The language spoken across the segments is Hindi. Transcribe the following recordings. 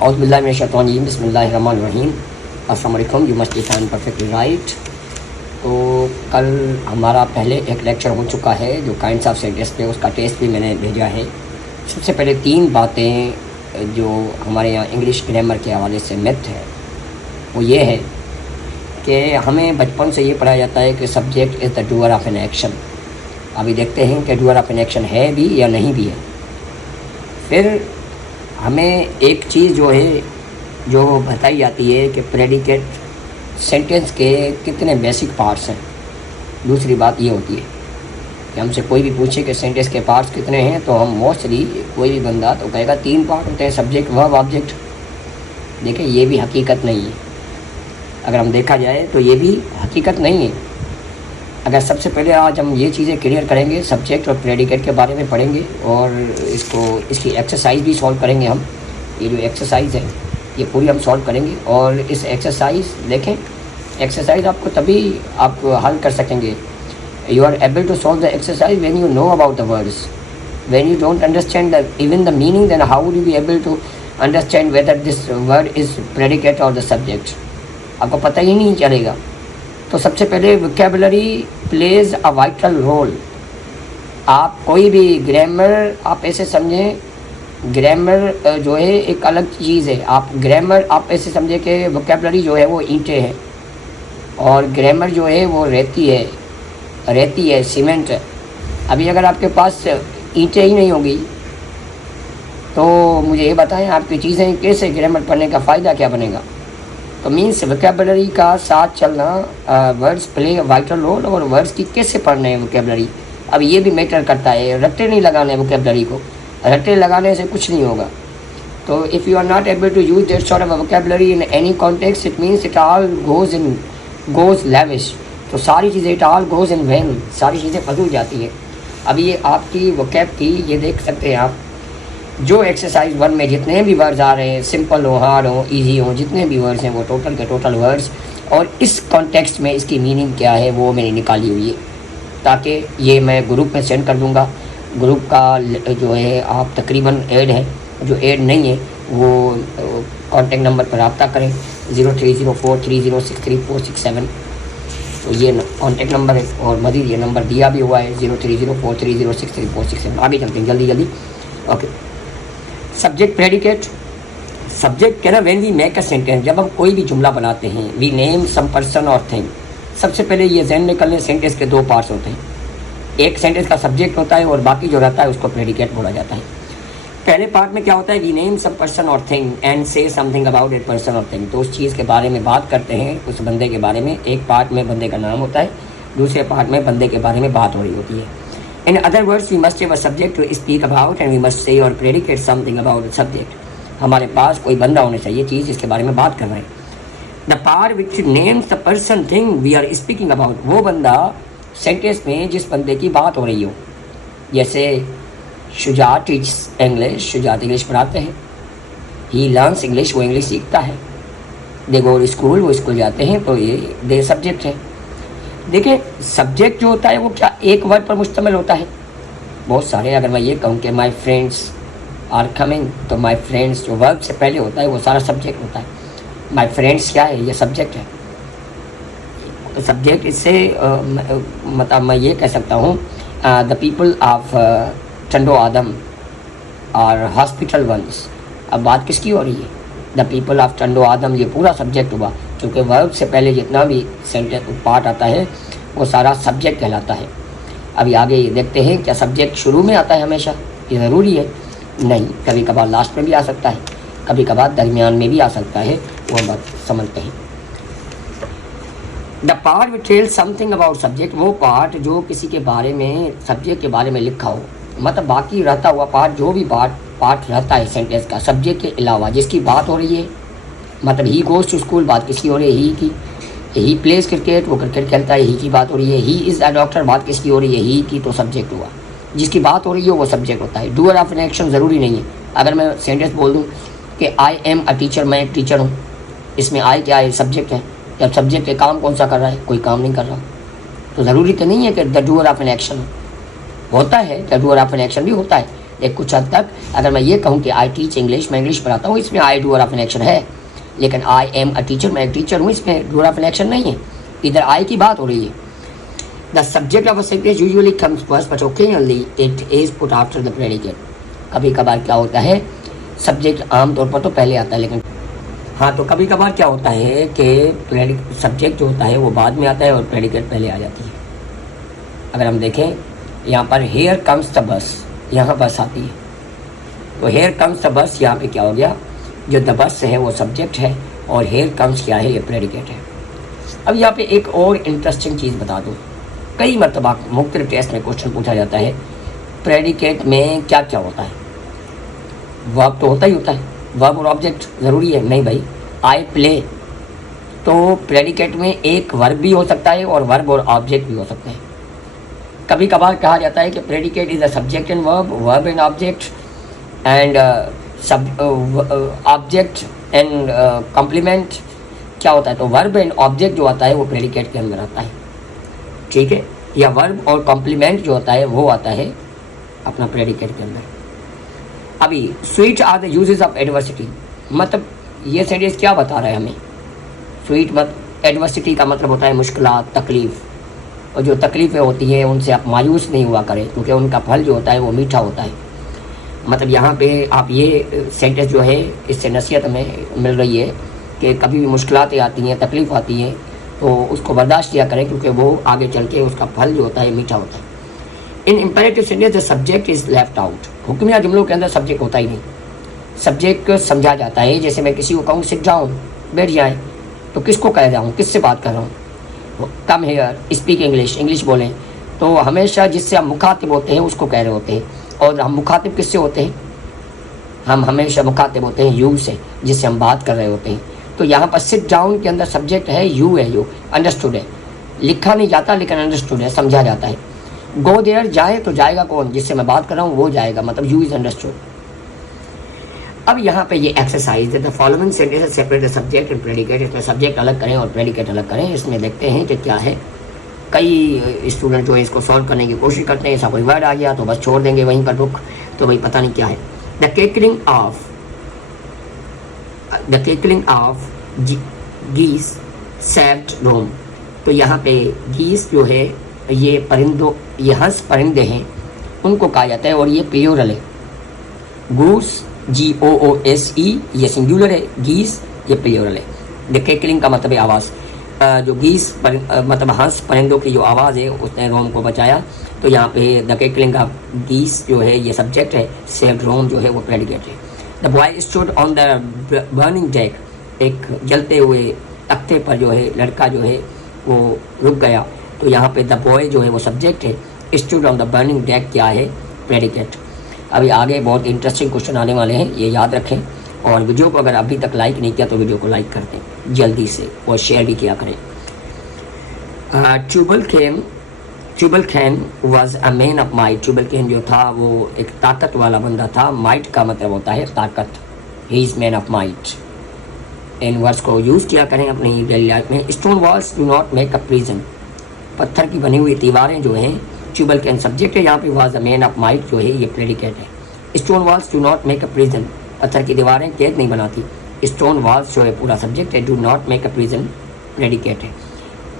औज़ुबिल्लाहिमिनश्शैतानिर्रजीम बिस्मिल्लाहिर्रहमानिर्रहीम। अस्सलाम वालेकुम। You must be fine perfectly right. तो कल हमारा पहले एक लेक्चर हो चुका है जो काइंड्स ऑफ सेंटेंस पे, उसका टेस्ट भी मैंने भेजा है। सबसे पहले 3 बातें जो हमारे यहाँ इंग्लिश ग्रामर के हवाले से मिथ है वो ये है कि हमें बचपन से ये पढ़ाया जाता है कि subject is the doer of an action. अभी देखते हैं कि डूअर ऑफ एन एक्शन है भी या नहीं भी है। फिर हमें एक चीज़ जो बताई जाती है कि प्रेडिकेट सेंटेंस के कितने बेसिक पार्ट्स हैं। दूसरी बात ये होती है कि हमसे कोई भी पूछे कि सेंटेंस के पार्ट्स कितने हैं तो हम मोस्टली कोई भी बंदा तो कहेगा 3 पार्ट होते हैं, सब्जेक्ट वर्ब ऑब्जेक्ट। देखिए ये भी हकीकत नहीं है। अगर हम देखा जाए तो ये भी हकीकत नहीं है। अगर सबसे पहले आज हम ये चीज़ें क्लियर करेंगे, सब्जेक्ट और प्रेडिकेट के बारे में पढ़ेंगे और इसकी एक्सरसाइज भी सॉल्व करेंगे हम। ये जो एक्सरसाइज है ये पूरी हम सॉल्व करेंगे और इस एक्सरसाइज देखें, एक्सरसाइज आपको तभी आप हल कर सकेंगे। You are able to solve the exercise when you know about the words. When you don't understand even the meaning, then how would you be able to understand whether this word is predicate or the subject. आपको पता ही नहीं चलेगा। तो सबसे पहले vocabulary plays a vital role. आप कोई भी ग्रामर आप ऐसे समझें, ग्रामर जो है एक अलग चीज़ है। आप ग्रामर आप ऐसे समझें कि वोकैबुलरी जो है वो ईंटें हैं और ग्रामर जो है वो रेती है, सीमेंट है। अभी अगर आपके पास ईंटें ही नहीं होगी तो मुझे ये बताएं आपकी चीज़ें कैसे, ग्रामर पढ़ने का फ़ायदा क्या बनेगा। तो मीन्स वोकैबुलरी का साथ चलना, वर्ड्स प्ले वाइटल रोल और वर्ड्स की कैसे पढ़ने हैं वोकैबुलरी। अब ये भी मैटर करता है। रट्टे नहीं लगाने वोकैबुलरी को, रट्टे लगाने से कुछ नहीं होगा। तो if you are not able to use that sort of vocabulary in any context, it means it all goes lavish. तो सारी चीज़ें it all goes in vain, सारी चीज़ें फजूल जाती हैं। अब ये आपकी वोकैब की ये देख सकते हैं आप, जो एक्सरसाइज 1 में जितने भी वर्ड्स आ रहे हैं, सिंपल हो, हार्ड हो, इजी हो, जितने भी वर्ड्स हैं वो टोटल के टोटल वर्ड्स और इस कॉन्टेक्स्ट में इसकी मीनिंग क्या है वो मैंने निकाली हुई है, ताकि ये मैं ग्रुप में सेंड कर दूंगा। ग्रुप का जो है आप तकरीबन ऐड है, जो ऐड नहीं है वो कॉन्टेक्ट नंबर पर रब्ता करें 0304306347। तो ये कॉन्टेक्ट नंबर है और मज़ीद ये नंबर दिया भी हुआ है 0304306347। आगे चलते हैं जल्दी। Okay, subject predicate. सब्जेक्ट कहना when we make a sentence, जब हम कोई भी जुमला बनाते हैं, we name some person or thing. सबसे पहले ये ज़हन में कर लें, सेंटेंस के 2 पार्ट्स होते हैं। एक सेंटेंस का सब्जेक्ट होता है और बाकी जो रहता है उसको प्रेडिकेट बोला जाता है। पहले पार्ट में क्या होता है, we name some person or thing and से something about that person or thing. तो उस चीज़ के बारे में बात करते हैं, उस बंदे के बारे में। एक पार्ट में बंदे का नाम होता है, दूसरे पार्ट में बंदे के बारे में बात हो रही होती है। In other words, we must have a subject to speak about and we must say or predicate something about the subject. हमारे पास कोई बंदा होना चाहिए, चीज़ जिसके बारे में बात कर रहे हैं। The part which names the person thing we are speaking about, वो बंदा सेंटेंस में जिस बंदे की बात हो रही हो। जैसे Shujaat teachers English, Shujaat English पढ़ाते हैं। ही लर्न्स इंग्लिश, वो इंग्लिश सीखता है। दे गो स्कूल, वो स्कूल जाते हैं। तो ये दे सब्जेक्ट है। देखिए सब्जेक्ट जो होता है वो क्या एक वर्ड पर मुश्तमिल होता है, बहुत सारे। अगर मैं ये कहूँ कि माई फ्रेंड्स आर कमिंग, तो माई फ्रेंड्स जो वर्ब से पहले होता है वो सारा सब्जेक्ट होता है। माई फ्रेंड्स क्या है, ये सब्जेक्ट है। तो सब्जेक्ट इससे मतलब मैं ये कह सकता हूँ द पीपल ऑफ टंडो आदम और हॉस्पिटल वंस। अब बात किसकी हो रही है, द पीपल ऑफ टंडो आदम, ये पूरा सब्जेक्ट हुआ क्योंकि वर्ब से पहले जितना भी सेंटेंस पार्ट आता है वो सारा सब्जेक्ट कहलाता है। अभी आगे देखते हैं क्या सब्जेक्ट शुरू में आता है हमेशा, ये ज़रूरी है नहीं। कभी कभार लास्ट में भी आ सकता है, कभी कभार दरमियान में भी आ सकता है, वो हम बात समझते हैं। The part which tells something about subject, वो पार्ट जो किसी के बारे में, सब्जेक्ट के बारे में लिखा हो। मतलब बाकी रहता हुआ पार्ट, जो भी पार्ट रहता है सेंटेंस का सब्जेक्ट के अलावा, जिसकी बात हो रही है। मतलब ही गोज़ टू स्कूल, बात किसकी हो रही है, ही की। ही प्लेज क्रिकेट, वो क्रिकेट खेलता है, ही की बात हो रही है। ही इज़ अ डॉक्टर, बात किसकी हो रही है, ही की। तो सब्जेक्ट हुआ, जिसकी बात हो रही है वो सब्जेक्ट होता है। डूअर ऑफ एन एक्शन ज़रूरी नहीं है। अगर मैं सेंटेंस बोल दूँ कि आई एम अ टीचर, मैं एक टीचर हूँ, इसमें आई क्या है, सब्जेक्ट है। जब सब्जेक्ट के काम कौन सा कर रहा है, कोई काम नहीं कर रहा, तो ज़रूरी तो नहीं है कि the doer of an action होता है। The doer of an action भी होता है, एक कुछ हद तक अगर मैं ये कहूँ कि आई टीच इंग्लिश, मैं इंग्लिश पढ़ाता हूँ, इसमें I do of an action है, लेकिन आई एम अ टीचर, मैं एक टीचर हूँ, इसमें डू ऑफ एन एक्शन नहीं है, इधर आई की बात हो रही है। The subject of a sentence usually comes first but occasionally it is put after the predicate. कभी कभार क्या होता है, सब्जेक्ट आमतौर पर तो पहले आता है, लेकिन हाँ, तो कभी कभार क्या होता है कि सब्जेक्ट जो होता है वो बाद में आता है और प्रेडिकेट पहले आ जाती है। अगर हम देखें यहाँ पर हेयर कम्स द बस, यहाँ बस आती है, तो हेयर कम्स द बस, यहाँ पे क्या हो गया, जो द बस है वो सब्जेक्ट है और हेयर कम्स क्या है, ये प्रेडिकेट है। अब यहाँ पे एक और इंटरेस्टिंग चीज़ बता दूँ, कई मरतबा मुख्तलिफ टेस्ट में क्वेश्चन पूछा जाता है प्रेडिकेट में क्या क्या होता है। वर्ब तो होता ही होता है, वर्ब और ऑब्जेक्ट ज़रूरी है, नहीं भाई, आई प्ले, तो प्रेडिकेट में एक वर्ब भी हो सकता है और वर्ब और ऑब्जेक्ट भी हो सकते हैं। कभी कभार कहा जाता है कि predicate is a subject and verb, verb and object and object and complement क्या होता है, तो वर्ब एंड ऑब्जेक्ट जो आता है वो प्रेडिकेट के अंदर आता है, ठीक है, या वर्ब और कॉम्प्लीमेंट जो होता है वो आता है अपना प्रेडिकेट के अंदर। अभी sweet are the uses of adversity, मतलब ये सेंटेंस क्या बता रहा है हमें, स्वीट एडवर्सिटी का मतलब होता है मुश्किलात, तकलीफ़, और जो तकलीफ़ें होती हैं उनसे आप मायूस नहीं हुआ करें क्योंकि उनका फल जो होता है वो मीठा होता है। मतलब यहाँ पे आप ये सेंटेंस जो है इससे नसीहत हमें मिल रही है कि कभी भी मुश्किलातें आती हैं, तकलीफ़ आती हैं, तो उसको बर्दाश्त किया करें क्योंकि वो आगे चल के उसका फल जो होता है मीठा होता है। In imperative sentence the subject is left out, हुक्मिया जुमलों के अंदर सब्जेक्ट होता ही नहीं, सब्जेक्ट समझा जाता है। जैसे मैं किसी को कहूँ सिट डाउन, बैठ जाएँ, तो किसको कह रहा हूँ, किससे बात कर रहा हूँ, come here, speak English, English बोलें, तो हमेशा जिससे हम मुखातिब होते हैं उसको कह रहे होते हैं। और हम मुखातिब किससे होते हैं, हम हमेशा मुखातिब होते हैं यू से, जिससे हम बात कर रहे होते हैं। तो यहाँ पर सिट डाउन के अंदर सब्जेक्ट है यू, है यू, अंडरस्टूड है, लिखा नहीं जाता लेकिन अंडरस्टूड है, समझा जाता है। गो देयर, जाए, तो जाएगा कौन, जिससे मैं बात कर रहा हूँ वो जाएगा, मतलब यू इज़ अंडरस्टूड। अब यहाँ पे ये एक्सरसाइज है, the following sentences separate the subject and predicate, इसमें सब्जेक्ट अलग करें और प्रेडिकेट अलग करें। इसमें देखते हैं कि क्या है। कई स्टूडेंट जो है इसको सॉल्व करने की कोशिश करते हैं, ऐसा कोई वर्ड आ गया तो बस छोड़ देंगे वहीं पर रुक, तो भाई पता नहीं क्या है। द केकलिंग ऑफ गीस सेव्ड रोम, तो यहाँ पे गीस जो है ये परिंदों, ये हंस परिंदे हैं, उनको कहा जाता है और ये प्लूरल है। गूस GOOSE ये सिंगुलर है, गीस ये प्लूरल है। द केकलिंग का मतलब है आवाज़, जो गीस मतलब हंस परिंदों की जो आवाज़ है उसने रोम को बचाया, तो यहाँ पे द केकलिंग का गीस जो है ये सब्जेक्ट है, सेव्ड रोम जो है वो प्रेडिकेट है। The boy stood on the burning deck, एक जलते हुए तख्ते पर जो है लड़का जो है वो रुक गया, तो यहाँ पे द बॉय जो है वो सब्जेक्ट है, stood on the burning deck क्या है, प्रेडिकेट। अभी आगे बहुत इंटरेस्टिंग क्वेश्चन आने वाले हैं, ये याद रखें। और वीडियो को अगर अभी तक लाइक नहीं किया तो वीडियो को लाइक कर दें जल्दी से और शेयर भी किया करें। Tubal Cain was a man of might, Tubal Cain जो था वो एक ताकत वाला बंदा था, माइट का मतलब होता है ताकत, he is man of might. In words को यूज़ किया करें अपनी डेली लाइफ में। Stone walls do not make a prison, पत्थर की बनी हुई दीवारें जो हैं, ट्यूबल कैन सब्जेक्ट है, यहाँ पे was the man of might जो है ये प्रेडिकेट है। Stone walls do not make a prison, पत्थर की दीवारें कैद नहीं बनाती, स्टोन वॉल्स जो है पूरा सब्जेक्ट है, do not make a prison predicate है।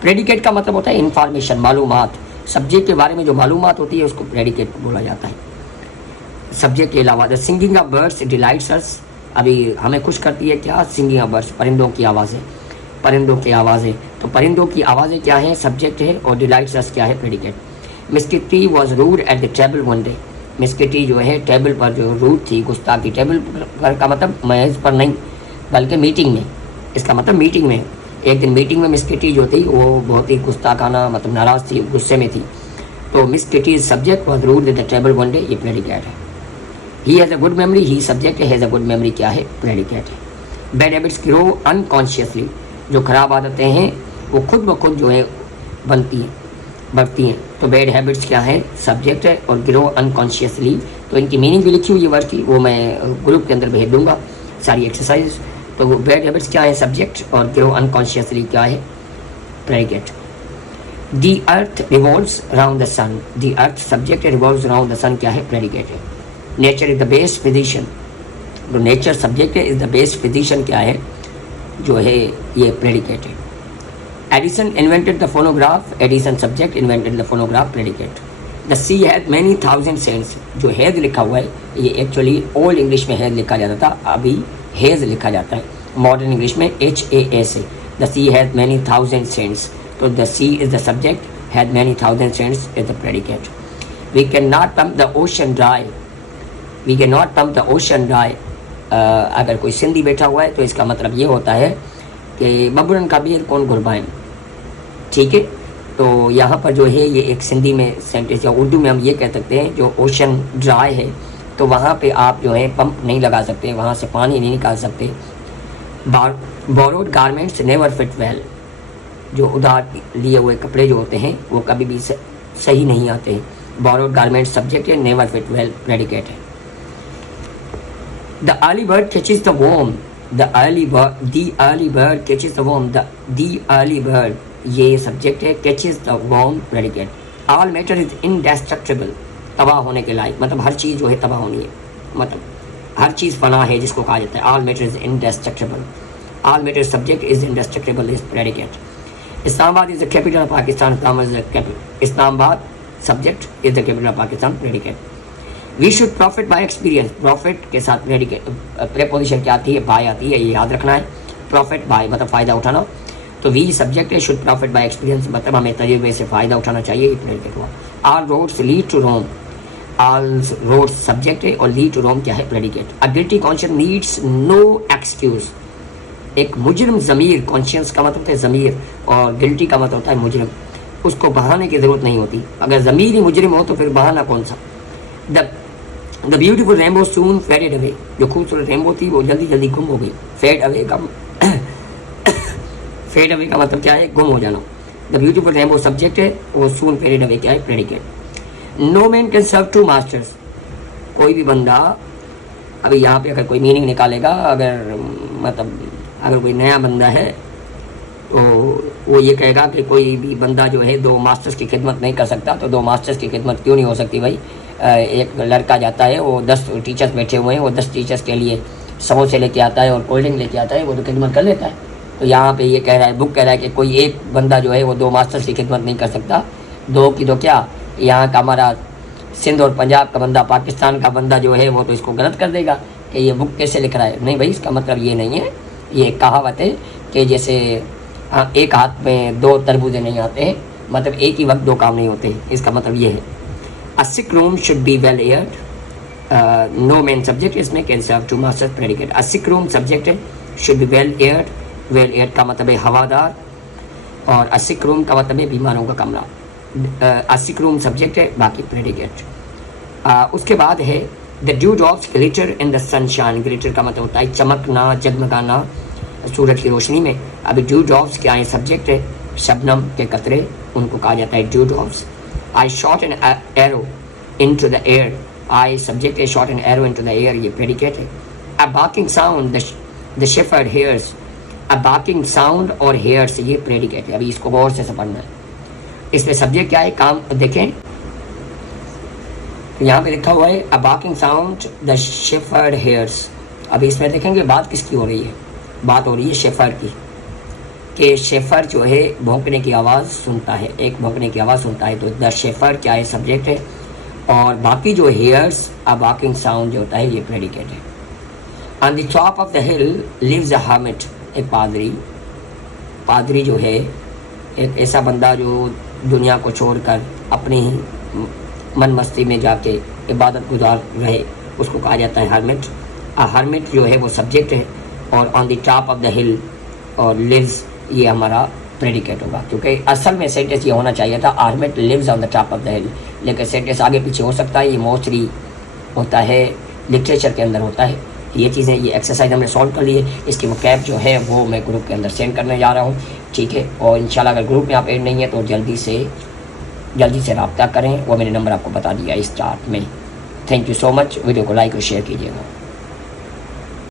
प्रेडिकेट का मतलब होता है इन्फॉर्मेशन, मालूमात, सब्जेक्ट के बारे में जो मालूमात होती है उसको प्रेडिकेट बोला जाता है। सब्जेक्ट के अलावा the singing of birds delights us, अभी हमें खुश करती है क्या, सिंगिंग ऑफ बर्ड्स, परिंदों की आवाज़ें, परिंदों की आवाज़ें, तो परिंदों की आवाज़ें क्या है, सब्जेक्ट है, और डिलाइट्स अस क्या है, predicate. Miss Kitty was rude at the table one day, Miss Kitty जो है टेबल पर जो रूड थी, गुस्ताखी, टेबल पर का मतलब मेज पर नहीं बल्कि मीटिंग में, इसका मतलब मीटिंग में, एक दिन मीटिंग में मिस किटी जो थी वो बहुत ही गुस्ताखाना मतलब नाराज़ थी, गुस्से में थी, तो Miss Kitty subject was rude at the table one day, ये प्रेडिकेट है। He has a good memory, he subject है, हैज़ अ गुड मेमोरी क्या है, प्रेडिकेट है। बैड हैबिट्स ग्रो अनकॉन्शियसली, जो खराब आदतें हैं वो खुद ब खुद जो है बढ़ती हैं, तो बैड हैबिट्स क्या है, सब्जेक्ट है, और ग्रो अनकॉन्शियसली, तो इनकी मीनिंग भी लिखी हुई है वर्ड की, वो मैं ग्रुप के अंदर भेज दूंगा सारी एक्सरसाइज। तो वो बैड हैबिट्स क्या है, सब्जेक्ट, और ग्रो अनकॉन्शियसली क्या है, predicate. The earth revolves around the sun, the earth subject है, रिवॉल्व्स अराउंड द सन क्या है, प्रेडिकेट है। Nature is the best physician, जो नेचर सब्जेक्ट है इज़ द बेस्ट फिजिशियन क्या है, जो है ये प्रेडिकेट है। Edison invented the phonograph, Edison subject, invented the phonograph predicate. The sea had many thousand cents, जो हैज लिखा हुआ है ये एक्चुअली ओल्ड इंग्लिश में हैज लिखा जाता था, अभी हैज लिखा जाता है मॉडर्न इंग्लिश में HAS है। The sea has many thousand sands, तो the sea is the subject, had many thousand sands is the predicate. We can not pump the ocean dry, we can not pump the ocean dry. अगर कोई सिंधी बैठा हुआ है तो इसका मतलब ये होता है कि बबरन का बीर कौन गुरबाएं, ठीक है। तो यहाँ पर जो है ये एक सिंधी में सेंटेंस या उर्दू में हम ये कह सकते हैं, जो ओशन ड्राई है तो वहाँ पे आप जो है पंप नहीं लगा सकते, वहाँ से पानी नहीं निकाल सकते। Borrowed garments never fit well, जो उधार लिए हुए कपड़े जो होते हैं वो कभी भी सही नहीं आते हैं। बोरोड गारमेंट्स सब्जेक्ट है, नेवर फिट वेल प्रेडिकेट है। The early bird catches the worm, the early bird catches the worm, the early bird ये सब्जेक्ट है, catches the worm predicate. All matter is indestructible, तबाह होने के लायक, मतलब हर चीज़ जो है तबाह होनी है, मतलब हर चीज़ फना है जिसको कहा जाता है। All matter is indestructible, all matter subject is indestructible is predicate. Islamabad is the capital of Pakistan, Islamabad subject is the capital of Pakistan predicate. We should profit by experience, profit के साथ प्रेडिकेट प्रेपोजिशन क्या आती है, बाय आती है, ये याद रखना है। प्रॉफिट बाय मतलब फ़ायदा उठाना, तो वी सब्जेक्ट है, शुड प्रॉफिट बाय एक्सपीरियंस मतलब हमें तजुर्बे से फ़ायदा उठाना चाहिए, प्रेडिकेट हुआ। All roads lead to Rome, all roads subject है और लीड टू रोम क्या है, predicate. A guilty conscious needs no excuse, एक मुजरिम ज़मीर, कॉन्शियस का मतलब होता है ज़मीर और गिल्टी का मतलब होता है मुजरिम, उसको बहाने की ज़रूरत नहीं होती। अगर ज़मीर ही मुजरिम हो तो फिर बहाना कौन सा। The beautiful rainbow soon faded away, जो खूबसूरत रेनबो थी वो जल्दी जल्दी गुम हो गई। फेड अवे का फेड अवे का मतलब क्या है, गुम हो जाना। द ब्यूटीफुल रेनबो सब्जेक्ट है, वो सून फेडेड अवे क्या है, predicate. No man can serve two masters, कोई भी बंदा, अभी यहाँ पे अगर कोई मीनिंग निकालेगा, अगर मतलब अगर कोई नया बंदा है तो वो ये कहेगा कि कोई भी बंदा जो है 2 मास्टर्स की खिदमत नहीं कर सकता। तो 2 मास्टर्स की खिदमत क्यों नहीं हो सकती भाई। एक लड़का जाता है, वो 10 टीचर्स बैठे हुए हैं, वो 10 टीचर्स के लिए समोसे लेके आता है और कोल्ड ड्रिंक लेके आता है, वो तो खिदमत कर लेता है। तो यहाँ पे ये कह रहा है, बुक कह रहा है कि कोई एक बंदा जो है वो 2 मास्टर्स की खिदमत नहीं कर सकता। 2 की तो क्या, यहाँ का हमारा सिंध और पंजाब का बंदा, पाकिस्तान का बंदा जो है वो तो इसको गलत कर देगा कि ये बुक कैसे लिख रहा है। नहीं भाई, इसका मतलब ये नहीं है, ये कहावत है कि जैसे एक हाथ में 2 तरबूजे नहीं आते हैं, मतलब एक ही वक्त 2 काम नहीं होते हैं, इसका मतलब ये है। A sick room should be well aired. No main subject इसमें can serve to master predicate. A sick room subject है, should be well aired. Well aired का मतलब है हवादार और a sick room का मतलब है बीमारों का कमरा। A sick room subject है, बाकी predicate। उसके बाद है the dew drops glitter in the sunshine. glitter का मतलब होता है चमकना, जगमगाना सूरज की रोशनी में। अभी dew drops क्या है, सब्जेक्ट है, शबनम के कतरे, उनको कहा जाता है dew drops। I shot an arrow into the air. I subject is shot an arrow into the air, ये predicate है। A barking sound the shepherd hears. A barking sound और hears ये predicate है। अभी इसको गौर से समझना है। इसमें सब्जेक्ट क्या है, काम देखें, यहाँ पे लिखा हुआ है a barking sound the shepherd hears। अभी इसमें देखेंगे बात किसकी हो रही है, बात हो रही है शेफर्ड की, कि शेफर जो है भौंकने की आवाज़ सुनता है, एक भौंकने की आवाज़ सुनता है। तो द शेफर क्या है, सब्जेक्ट है, और बाकी जो हेयर्स अ बाकिंग साउंड जो होता है ये प्रेडिकेट है। On the top of the hill lives a hermit, एक पादरी जो है, एक ऐसा बंदा जो दुनिया को छोड़कर अपनी मन मस्ती में जाके इबादत गुजार रहे, उसको कहा जाता है हर्मिट। अ हर्मिट जो है वो सब्जेक्ट है, और on the top of the हिल और लिव्स ये हमारा प्रेडिकेट होगा, क्योंकि असल में सेंटेंस ये होना चाहिए था hermit lives on the top of the hill, लेकिन सेंटेंस आगे पीछे हो सकता है, ये मोस्टली होता है लिटरेचर के अंदर होता है। ये चीज़ें, ये एक्सरसाइज हमने सॉल्व कर लिए, इसकी वोकैब जो है वो मैं ग्रुप के अंदर सेंड करने जा रहा हूँ, ठीक है। और इंशाल्लाह अगर ग्रुप में आप ऐड नहीं है तो जल्दी से रब्ता करें, वो मैंने नंबर आपको बता दिया इस चार्ट में। Thank you so much, video को लाइक और शेयर कीजिएगा।